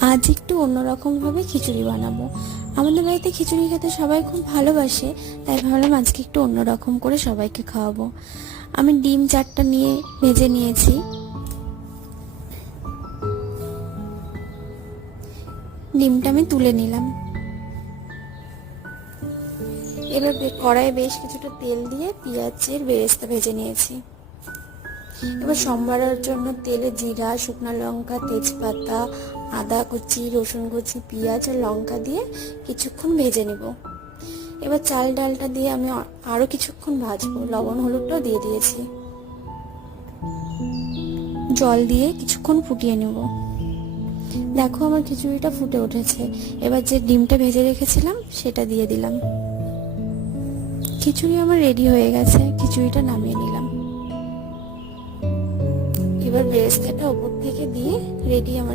আজ একটু অন্যরকমভাবে খিচুড়ি বানাবো। আমাদের বাড়িতে খিচুড়ি খেতে সবাই খুব ভালোবাসে, তাই ভাবলাম আজকে একটু অন্যরকম করে সবাইকে খাওয়াবো। আমি ডিম 4টা নিয়ে ভেজে নিয়েছি। ডিমটা আমি তুলে নিলাম। এবার কড়াইয়ে বেশ কিছুটা তেল দিয়ে পেঁয়াজের বেরেস্তা ভেজে নিয়েছি। এবার সম্বারের জন্য তেলে জিরা, শুকনো লঙ্কা, তেজপাতা, আদা কুচি, রসুন কুচি, পেঁয়াজ আর লঙ্কা দিয়ে কিছুক্ষণ ভেজে নেব। এবার চাল ডালটা দিয়ে আমি আরো কিছুক্ষণ ভাজবো। লবণ হলুদটাও দিয়ে দিয়েছি। জল দিয়ে কিছুক্ষণ ফুটিয়ে নেব। দেখো আমার খিচুড়িটা ফুটে উঠেছে। এবার যে ডিমটা ভেজে রেখেছিলাম সেটা দিয়ে দিলাম। খিচুড়ি আমার রেডি হয়ে গেছে। খিচুড়িটা নামিয়ে নিলাম। এবার বেরেস্তাটা ওপর থেকে দিয়ে রেডি আমার